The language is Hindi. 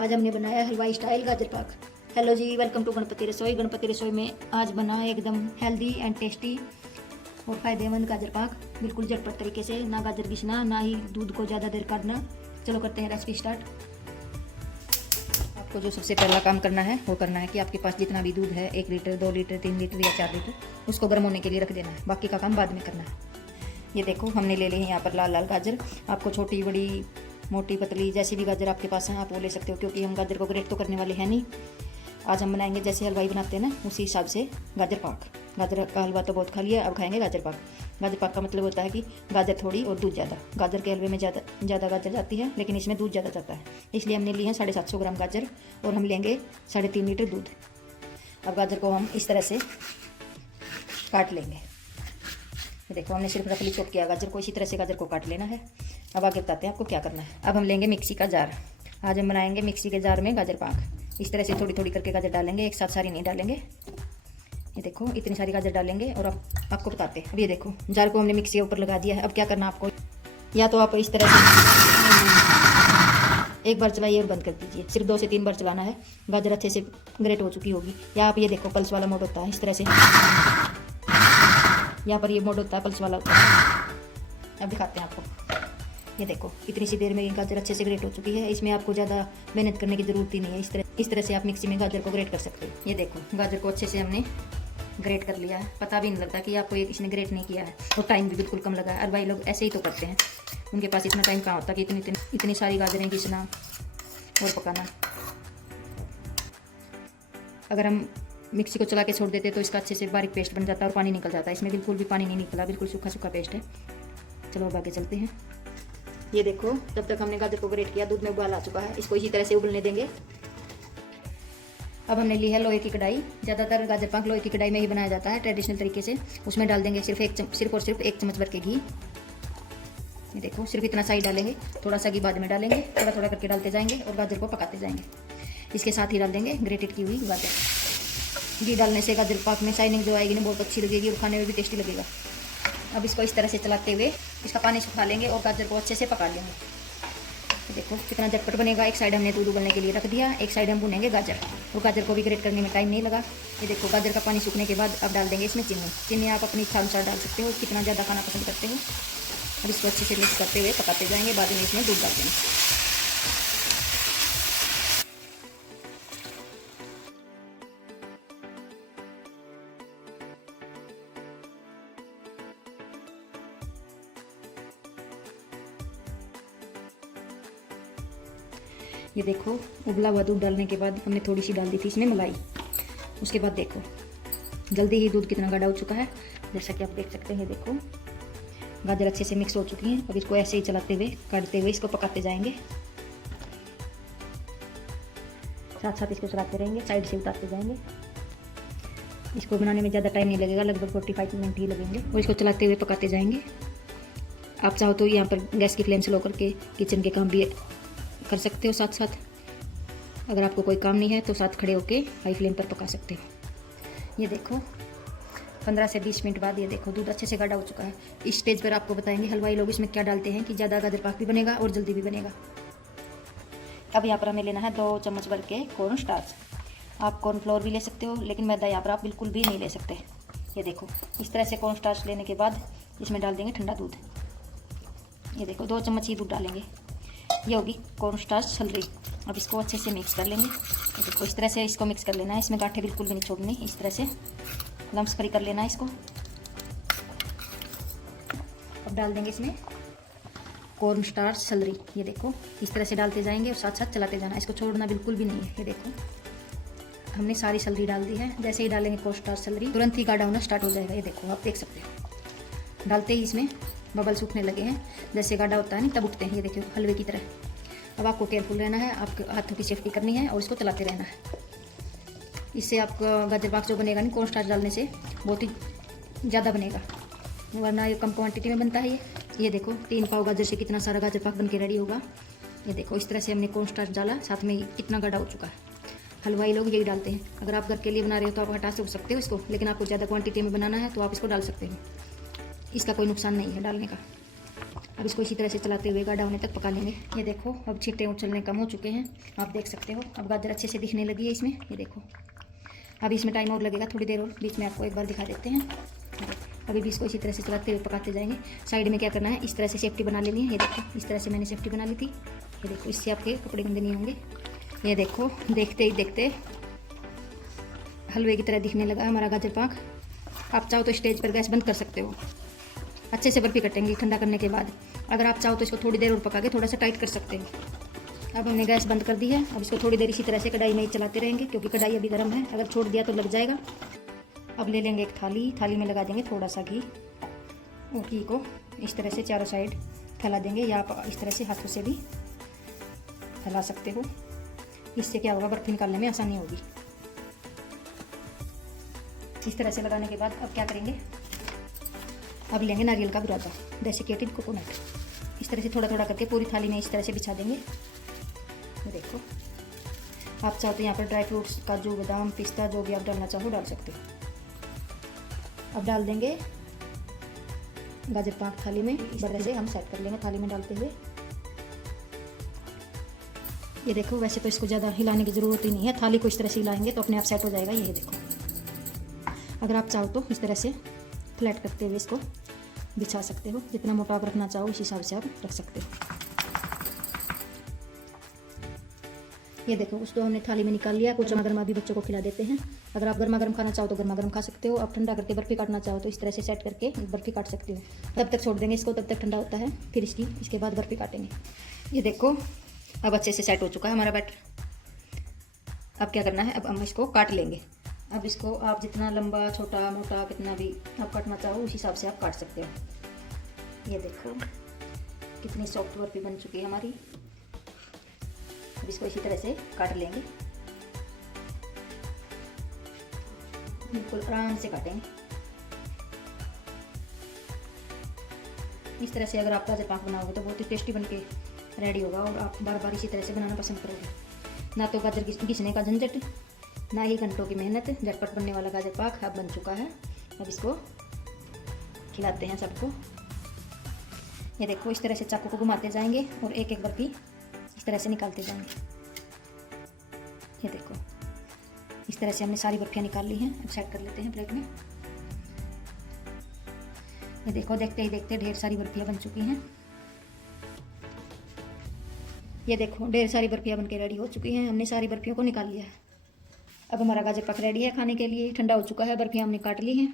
आज हमने बनाया हलवाई स्टाइल गाजर पाक। Hello ji, welcome to Ganpati Rasoi. Ganpati रसोई में आज बना एकदम हेल्दी एंड टेस्टी और फ़ायदेमंद गाजर पाक, बिल्कुल झटपट तरीके से, ना गाजर घिसना ना ही दूध को ज़्यादा देर काटना। चलो करते हैं रेसिपी स्टार्ट। आपको जो सबसे पहला काम करना है वो करना है कि आपके पास जितना भी दूध है, 1 लीटर 2 लीटर 3 लीटर या 4 लीटर, उसको गर्म होने के लिए रख देना है। बाकी का काम बाद में करना है। ये देखो हमने ले ली है यहाँ पर लाल लाल गाजर। आपको छोटी बड़ी मोटी पतली जैसी भी गाजर आपके पास है आप वो ले सकते हो, क्योंकि हम गाजर को ग्रेट तो करने वाले हैं नहीं। आज हम बनाएंगे जैसे हलवाई बनाते हैं ना, उसी हिसाब से गाजर पाक। गाजर का हलवा तो बहुत खा लिया, अब खाएंगे गाजर पाक। गाजर पाक का मतलब होता है कि गाजर थोड़ी और दूध ज़्यादा। गाजर के हलवे में ज़्यादा गाजर जाती है, लेकिन इसमें दूध ज़्यादा जाता है, इसलिए हमने ली है 750 ग्राम गाजर और हम लेंगे 3.5 लीटर दूध। अब गाजर को हम इस तरह से काट लेंगे। देखो हमने सिर्फ रफली चॉप किया गाजर को, इसी तरह से गाजर को काट लेना है। अब आगे बताते हैं आपको क्या करना है। अब हम लेंगे मिक्सी का जार। आज हम बनाएंगे मिक्सी के जार में गाजर पाक। इस तरह से थोड़ी थोड़ी करके गाजर डालेंगे, एक साथ सारी नहीं डालेंगे। ये देखो इतनी सारी गाजर डालेंगे और अब आपको बताते हैं। अब ये देखो जार को हमने मिक्सी के ऊपर लगा दिया है। अब क्या करना आपको, या तो आप इस तरह से एक बार चलाइए और बंद कर दीजिए। सिर्फ 2 से 3 बार चलाना है, गाजर अच्छे से ग्रेट हो चुकी होगी। या आप ये देखो पल्स वाला मोड होता है, इस तरह से यहाँ पर ये मोड होता है पल्स वाला होता है। अब दिखाते हैं आपको। ये देखो इतनी सी देर में गाजर अच्छे से ग्रेट हो चुकी है, इसमें आपको ज़्यादा मेहनत करने की ज़रूरत ही नहीं है। इस तरह से आप मिक्सी में गाजर को ग्रेट कर सकते हो। ये देखो गाजर को अच्छे से हमने ग्रेट कर लिया है, पता भी नहीं लगता कि आपको इसने ग्रेट नहीं किया है, और टाइम भी बिल्कुल कम लगा है। और भाई लोग ऐसे ही तो करते हैं, उनके पास इतना टाइम कहाँ होता कि इतनी सारी गाजरें घिसना और पकाना। अगर हम मिक्सी को चला के छोड़ देते तो इसका अच्छे से बारीक पेस्ट बन जाता है और पानी निकल जाता है। इसमें बिल्कुल भी पानी नहीं निकला, बिल्कुल सूखा सूखा पेस्ट है। चलो अब आगे चलते हैं। ये देखो जब तक हमने गाजर को ग्रेट किया, दूध में उबाल आ चुका है, इसको इसी तरह से उबलने देंगे। अब हमने ली है लोहे की कढ़ाई। ज़्यादातर गाजर पाक लोहे की कढ़ाई में ही बनाया जाता है ट्रेडिशनल तरीके से। उसमें डाल देंगे सिर्फ और सिर्फ 1 चम्मच भर के घी। ये देखो सिर्फ इतना सा ही डालेंगे, थोड़ा सा घी बाद में डालेंगे, थोड़ा थोड़ा करके डालते जाएंगे और गाजर को पकाते जाएंगे। इसके साथ ही डाल देंगे ग्रेटेड की हुई गाजर। घी डालने से गाजर पाक में शाइनिंग जो आएगी ना बहुत अच्छी लगेगी और खाने में भी टेस्टी लगेगा। अब इसको इस तरह से चलाते हुए इसका पानी सुखा लेंगे और गाजर को अच्छे से पका लेंगे। तो देखो कितना झटपट बनेगा। एक साइड हमने दूध उबलने के लिए रख दिया, एक साइड हम भुनेंगे गाजर, और गाजर को भी ग्रेट करने में टाइम नहीं लगा। ये देखो गाजर का पानी सूखने के बाद अब डाल देंगे इसमें चीनी आप अपनी इच्छा अनुसार डाल सकते हो, कितना ज़्यादा खाना पसंद करते हो। अब इसको अच्छे से मिक्स करते हुए पकाते जाएंगे, बाद में इसमें दूध डाल देंगे। ये देखो उबला हुआ दूध डालने के बाद हमने थोड़ी सी डाल दी थी इसमें मलाई। उसके बाद देखो जल्दी ही दूध कितना गाढ़ा हो चुका है, जैसा कि आप देख सकते हैं। देखो गाजर अच्छे से मिक्स हो चुकी हैं। अब इसको ऐसे ही चलाते हुए काटते हुए इसको पकाते जाएंगे, साथ साथ इसको चलाते रहेंगे, साइड से उतारते जाएंगे। इसको बनाने में ज़्यादा टाइम नहीं लगेगा, लगभग 45 मिनट ही लगेंगे, और इसको चलाते हुए पकाते जाएंगे। आप चाहो तो यहाँ पर गैस की फ्लेम स्लो करके किचन के काम भी कर सकते हो साथ साथ। अगर आपको कोई काम नहीं है तो साथ खड़े होके हाई फ्लेम पर पका सकते हो। ये देखो 15 से 20 मिनट बाद ये देखो दूध अच्छे से गाढ़ा हो चुका है। इस स्टेज पर आपको बताएंगे हलवाई लोग इसमें क्या डालते हैं कि ज़्यादा गाजर पाक भी बनेगा और जल्दी भी बनेगा। अब यहाँ पर हमें लेना है 2 चम्मच भर के कॉर्न स्टार्च। आप कॉर्न फ्लोर भी ले सकते हो, लेकिन मैदा यहाँ पर आप बिल्कुल भी नहीं ले सकते। ये देखो इस तरह से कॉर्न स्टार्च लेने के बाद इसमें डाल देंगे ठंडा दूध। ये देखो 2 चम्मच ही दूध डालेंगे। ये होगी कॉर्न स्टार्च सलरी। अब इसको अच्छे से मिक्स कर लेंगे। देखो इस तरह से इसको मिक्स कर लेना है, इसमें गांठें बिल्कुल भी नहीं छोड़नी, इस तरह से लम्स फ्री कर लेना है इसको। अब डाल देंगे इसमें कॉर्न स्टार्च सलरी। ये देखो इस तरह से डालते जाएंगे और साथ साथ चलाते जाना, इसको छोड़ना बिल्कुल भी नहीं है। ये देखो हमने सारी सलरी डाल दी है। जैसे ही डालेंगे कॉर्न स्टार्च सलरी तुरंत ही गाढ़ा होना स्टार्ट हो जाएगा। ये देखो आप देख सकते हो डालते ही इसमें बबल्स उठने लगे हैं, जैसे गाढ़ा होता है नहीं तब उठते हैं। ये देखिए हलवे की तरह। अब आपको केयरफुल रहना है, आपके हाथों की सेफ्टी करनी है और इसको चलाते रहना है। इससे आपका गाजर पाक जो बनेगा नहीं कॉर्न स्टार्च डालने से बहुत ही ज़्यादा बनेगा, वरना ये कम क्वांटिटी में बनता है। ये देखो 3 पाव गाजर से कितना सारा गाजर पाक बन के रेडी होगा। ये देखो इस तरह से हमने कॉर्न स्टार्च डाला, साथ में कितना गाढ़ा हो चुका है। हलवाई लोग यही डालते हैं। अगर आप घर के लिए बना रहे हो तो आप हटा सकते हो इसको, लेकिन आपको ज़्यादा क्वांटिटी में बनाना है तो आप इसको डाल सकते हो, इसका कोई नुकसान नहीं है डालने का। अब इसको इसी तरह से चलाते हुए गाढ़ा होने तक पका लेंगे। ये देखो अब छींटे उछलने कम हो चुके हैं, आप देख सकते हो। अब गाजर अच्छे से दिखने लगी है इसमें, ये देखो। अब इसमें टाइम और लगेगा, थोड़ी देर और, बीच में आपको एक बार दिखा देते हैं। अभी भी इसको इसी तरह से चलाते हुए पकाते जाएंगे। साइड में क्या करना है, इस तरह से सेफ्टी बना लेनी है। ये देखो इस तरह से मैंने सेफ्टी बना ली थी। ये देखो इससे आपके कपड़े गंदे नहीं होंगे। ये देखो देखते ही देखते हलवे की तरह दिखने लगा हमारा गाजर पाक। आप चाहो तो स्टेज पर गैस बंद कर सकते हो। अच्छे से बर्फी कटेंगी ठंडा करने के बाद। अगर आप चाहो तो इसको थोड़ी देर और पका के थोड़ा सा टाइट कर सकते हो। अब हमने गैस बंद कर दी है। अब इसको थोड़ी देर इसी तरह से कढ़ाई में ही चलाते रहेंगे, क्योंकि कढ़ाई अभी गर्म है, अगर छोड़ दिया तो लग जाएगा। अब ले लेंगे एक थाली, थाली में लगा देंगे थोड़ा सा घी, और घी को इस तरह से चारों साइड फैला देंगे, या आप इस तरह से हाथों से भी फैला सकते हो। इससे क्या होगा, बर्फी निकालने में आसानी होगी। इस तरह से लगाने के बाद अब क्या करेंगे, अब लेंगे नारियल का बुरादा, डेसिकेटेड कोकोनट। इस तरह से थोड़ा थोड़ा करके पूरी थाली में इस तरह से बिछा देंगे। तो देखो आप चाहो तो यहाँ पर ड्राई फ्रूट्स, काजू, बादाम, पिस्ता, जो भी आप डालना चाहो डाल सकते हो। अब डाल देंगे गाजर पाक थाली में। इस तरह से हम सेट कर लेंगे थाली में डालते हुए। ये देखो वैसे तो इसको ज़्यादा हिलाने की ज़रूरत ही नहीं है, थाली को इस तरह से हिलाएंगे तो अपने आप सेट हो जाएगा। ये देखो अगर आप चाहो तो इस तरह से फ्लैट करते हुए इसको बिछा सकते हो। जितना मोटा आप रखना चाहो उस हिसाब से आप रख सकते हो। ये देखो उसको हमने थाली में निकाल लिया। कुछ गर्मा भी बच्चों को खिला देते हैं। अगर आप गर्मा गर्म खाना चाहो तो गर्मा गर्म खा सकते हो। आप ठंडा करके बर्फी काटना चाहो तो इस तरह से सेट करके बर्फी काट सकते हो। तब तक छोड़ देंगे इसको, तब तक ठंडा होता है, फिर इसके बाद बर्फी काटेंगे। ये देखो अब अच्छे से सेट हो चुका है हमारा बैटर। अब क्या करना है, अब हम इसको काट लेंगे। अब इसको आप जितना लंबा, छोटा, मोटा, कितना भी आप काटना चाहो उस हिसाब से आप काट सकते हो। ये देखो कितनी सॉफ्ट बर्फी बन चुकी है हमारी। अब इसको इसी तरह से काट लेंगे, बिल्कुल आराम से काटेंगे। इस तरह से अगर आप गाजर पाक बनाओगे तो बहुत ही टेस्टी बनके रेडी होगा, और आप बार बार इसी तरह से बनाना पसंद करोगे। ना तो गाजर घिसने का झंझट, ना ही घंटों की मेहनत, झटपट बनने वाला गाजर पाक अब बन चुका है। अब इसको खिलाते हैं सबको। ये देखो इस तरह से चाकू को घुमाते जाएंगे और एक एक बर्फी इस तरह से निकालते जाएंगे। ये देखो इस तरह से हमने सारी बर्फियाँ निकाल ली हैं। अब सेट कर लेते हैं प्लेट में। ये देखो देखते ही देखते ढेर सारी बर्फियाँ बन चुकी हैं। ये देखो ढेर सारी बर्फियाँ बनके रेडी हो चुकी हैं। हमने सारी बर्फियों को निकाल लिया है। अब हमारा गाजर पाक रेडी है खाने के लिए। ठंडा हो चुका है, बर्फियाँ हमने काट ली हैं।